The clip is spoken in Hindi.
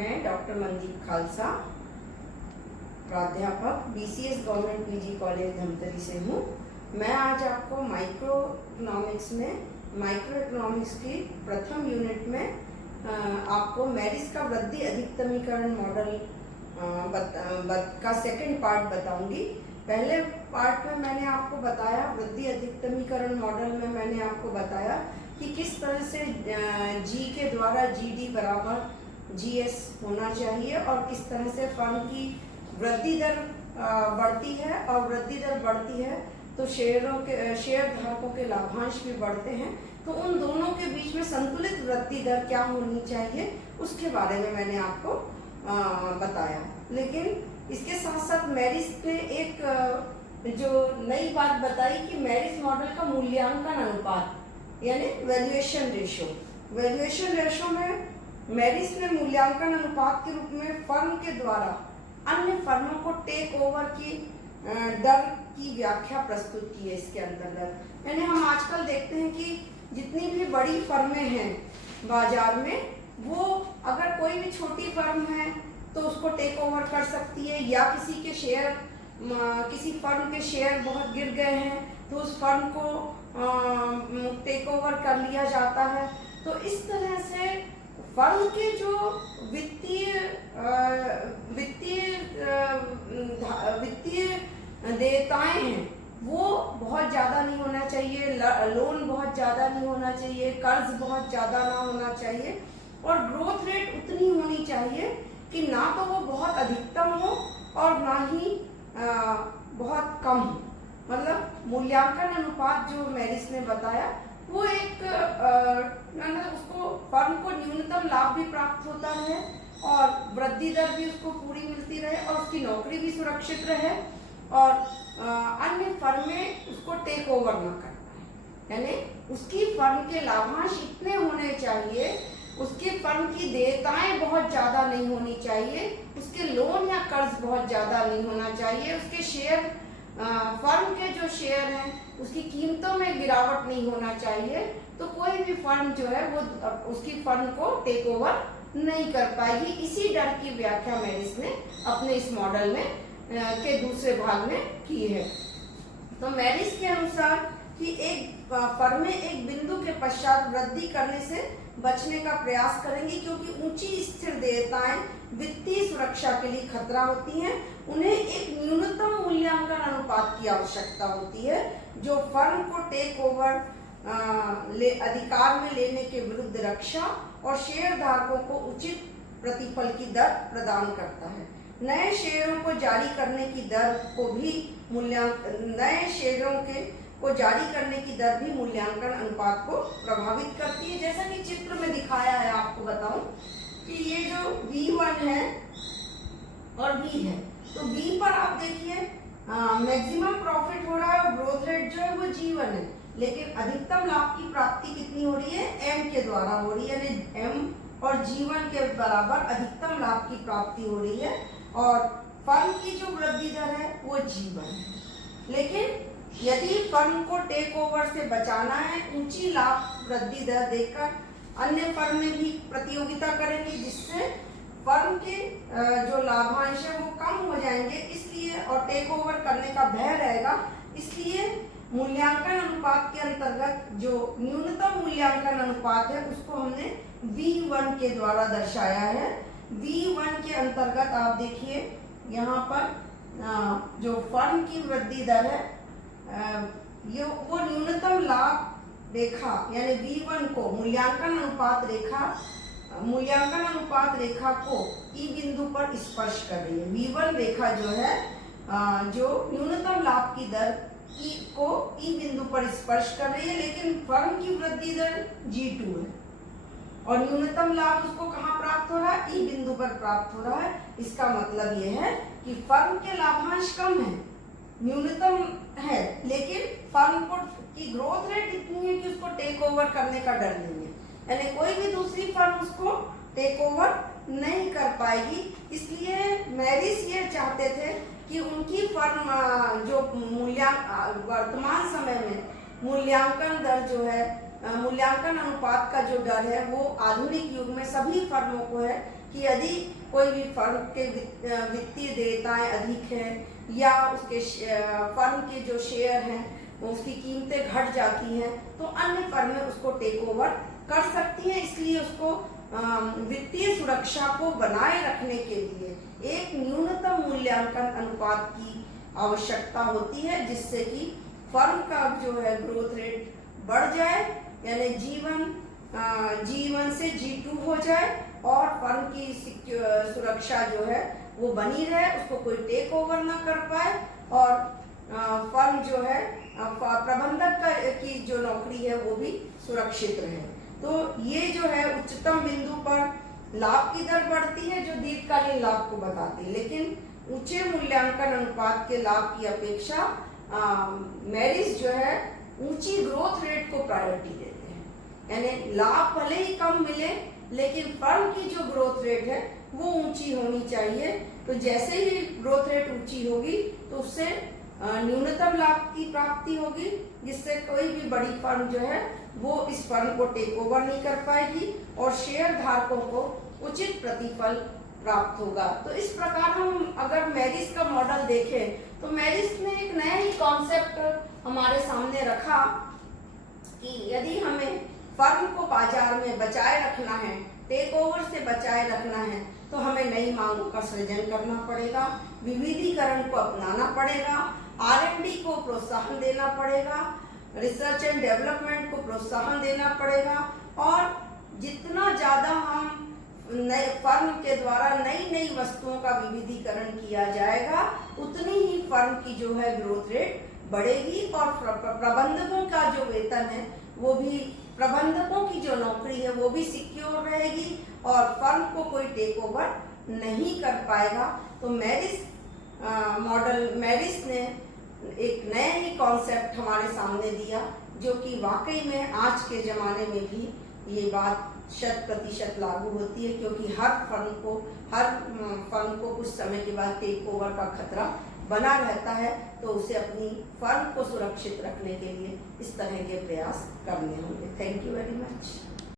मैं डॉक्टर मनदीप खालसा, प्राध्यापक BCS government PG college Dhamtari से हूँ। मैं आज आपको माइक्रो इकोनॉमिक्स की प्रथम यूनिट में आपको मैरिस का वृद्धि अधिकतमीकरण मॉडल का सेकंड पार्ट बताऊंगी। पहले पार्ट में मैंने आपको बताया, वृद्धि अधिकतमीकरण मॉडल में मैंने आपको बताया कि किस तरह से G के द्वारा GD बराबर GS होना चाहिए और किस तरह से फर्म की वृद्धि दर बढ़ती है, और वृद्धि दर बढ़ती है तो शेयर धारकों के लाभांश भी बढ़ते हैं। तो उन दोनों के बीच में संतुलित वृद्धि दर क्या होनी चाहिए उसके बारे में मैंने आपको बताया। लेकिन इसके साथ साथ मैरिस ने एक जो नई बात बताई कि मैरिस मॉडल का मूल्यांकन अनुपात यानी वैल्यूएशन रेशो में मैरिस ने मूल्यांकन अनुपात के रूप में फर्म के द्वारा अन्य फर्मों को टेक ओवर की दर की व्याख्या प्रस्तुत की है। इसके अंतर्गत यानी हम आजकल देखते हैं कि जितनी भी बड़ी फर्में हैं बाजार में, वो अगर कोई भी छोटी फर्म है तो उसको टेक ओवर कर सकती है, या किसी फर्म के शेयर बहुत गिर गए हैं तो उस फर्म को टेक ओवर कर लिया जाता है। तो इस तरह से फर्म के जो वित्तीय देयताएं हैं वो बहुत ज़्यादा नहीं होना चाहिए, लोन बहुत ज़्यादा नहीं होना चाहिए, कर्ज बहुत ज़्यादा ना होना चाहिए, और ग्रोथ रेट उतनी होनी चाहिए कि ना तो वो बहुत अधिकतम हो और ना ही बहुत कम हो। मतलब मूल्यांकन अनुपात जो मैरिस ने बताया वो एक उसको फर्म को न्यूनतम लाभ भी प्राप्त होता है और वृद्धि दर भी उसको पूरी मिलती रहे और उसकी नौकरी भी सुरक्षित रहे और अन्य फर्में उसको टेक ओवर ना कर पाए। यानी उसकी फर्म के लाभांश इतने होने चाहिए, उसकी फर्म की देयताएं बहुत ज़्यादा नहीं होनी चाहिए, उसके लोन या कर्ज बहुत ज़्यादा नहीं होना चाहिए, उसके शेयर फर्म के जो शेयर हैं उसकी कीमतों में गिरावट नहीं होना चाहिए। तो कोई भी फर्म जो है वो उसकी फर्म को टेक ओवर नहीं कर पाएगी। इसी डर की व्याख्या मैरिस ने अपने इस मॉडल में के दूसरे भाग में की है। तो मैरिस के अनुसार कि एक फर्में एक बिंदु के पश्चात वृद्धि करने से बचने का प्रयास करेंगी, क्योंकि ऊंची स्थिर देयताएं वित्तीय सुरक्षा के लिए खतरा होती हैं। उन्हें एक न्यूनतम मूल्यांकन अनुपात की आवश्यकता होती है जो फर्म को टेक ओवर अधिकार में लेने के विरुद्ध रक्षा और शेयर धारकों को उचित प्रतिफल की दर प्रदान करता है। नए शेयरों को जारी करने की दर भी मूल्यांकन अनुपात को प्रभावित करती है। जैसा कि चित्र में दिखाया है, आपको बताऊं कि ये जो V1 है और V है, तो V पर आप देखिए मैक्सिमम प्रॉफिट हो रहा है और ग्रोथ रेट जो है वो G1 है, लेकिन अधिकतम लाभ की प्राप्ति कितनी हो रही है? M के द्वारा हो रही है, यानी M और G1 के बराबर अधिकतम लाभ की प्राप्ति हो रही है और फर्म की जो वृद्धि दर है वो G1 है। लेकिन यदि फर्म को टेक ओवर से बचाना है, ऊंची लाभ वृद्धि दर देकर अन्य फर्में भी प्रतियोगिता करेंगी, जिससे फर्म के जो लाभांश है वो कम हो जाएंगे, इसलिए और टेक ओवर करने का भय रहेगा। इसलिए मूल्यांकन अनुपात के अंतर्गत जो न्यूनतम मूल्यांकन अनुपात है उसको हमने V1 के द्वारा दर्शाया है। V1 के अंतर्गत आप देखिए यहाँ पर जो फर्म की वृद्धि दर है वो न्यूनतम लाभ रेखा यानी V1 को मूल्यांकन अनुपात रेखा को E बिंदु पर स्पर्श कर रही है। V1 रेखा जो है जो न्यूनतम लाभ की दर को E बिंदु पर स्पर्श कर रही है, लेकिन फर्म की वृद्धि दर G2 है और न्यूनतम लाभ उसको कहाँ प्राप्त हो रहा है? E बिंदु पर प्राप्त हो रहा है। इसका मतलब यह है कि फर्म के लाभांश कम है, न्यूनतम है, लेकिन फर्म की ग्रोथ रेट इतनी है कि उसको टेक ओवर करने का डर नहीं है, यानी कोई भी दूसरी फर्म उसको टेक ओवर नहीं कर पाएगी। इसलिए मैरिस ये चाहते थे कि उनकी फर्म जो वर्तमान समय में मूल्यांकन दर जो है मूल्यांकन अनुपात का जो दर है वो आधुनिक युग में सभी फर्मों को है कि यदि कोई भी फर्म के वित्तीय देयताएं अधिक हैं या उसके फर्म के जो शेयर हैं उसकी कीमतें घट जाती हैं तो अन्य फर्में उसको टेक ओवर कर सकती हैं। इसलिए उसको वित्तीय सुरक्षा को बनाए रखने के लिए एक न्यूनतम मूल्यांकन अनुपात की आवश्यकता होती है, जिससे कि फर्म का जो है ग्रोथ रेट बढ़ जाए, यानी G1 से G2 हो जाए और फर्म की सुरक्षा जो है वो बनी रहे, उसको कोई टेक ओवर ना कर पाए और फर्म जो है प्रबंधक की जो नौकरी है वो भी सुरक्षित रहे। तो ये जो है उच्चतम बिंदु पर लाभ की दर बढ़ती है जो दीर्घकालीन लाभ को बताती है, लेकिन ऊंचे मूल्यांकन अनुपात के लाभ की अपेक्षा मैरिज जो है ऊंची ग्रोथ रेट को प्रायोरिटी देते हैं। यानी लाभ भले ही कम मिले लेकिन फर्म की जो ग्रोथ रेट है वो ऊंची होनी चाहिए। तो जैसे ही ग्रोथ रेट ऊंची होगी तो उससे न्यूनतम लाभ की प्राप्ति होगी, जिससे कोई भी बड़ी फर्म जो है वो इस फर्म को टेक ओवर नहीं कर पाएगी और शेयर धारकों को उचित प्रतिफल प्राप्त होगा। तो इस प्रकार हम अगर मैरिज का मॉडल देखें तो मैरिज ने एक नया ही कॉन्सेप्ट हमारे सामने रखा कि यदि हमें फर्म को बाजार में बचाए रखना है, टेक ओवर से बचाए रखना है, तो हमें नई मांगों का सृजन करना पड़ेगा, विविधीकरण को अपनाना पड़ेगा, R&D को प्रोत्साहन देना पड़ेगा, रिसर्च एंड डेवलपमेंट को प्रोत्साहन देना पड़ेगा और जितना ज़्यादा हम नए फर्म के द्वारा नई नई वस्तुओं का विविधीकरण किया जाएगा उतनी ही फर्म की जो है ग्रोथ रेट बढ़ेगी और प्रबंधकों का जो वेतन है वो भी, प्रबंधकों की जो नौकरी है वो भी सिक्योर रहेगी और फर्म को कोई टेक ओवर नहीं कर पाएगा। तो मैरिज ने एक नया ही कॉन्सेप्ट हमारे सामने दिया जो कि वाकई में आज के ज़माने में भी ये बात 100% लागू होती है, क्योंकि हर फर्म को कुछ समय के बाद टेक ओवर का खतरा बना रहता है। तो उसे अपनी फर्म को सुरक्षित रखने के लिए इस तरह के प्रयास करने होंगे। Thank you very much.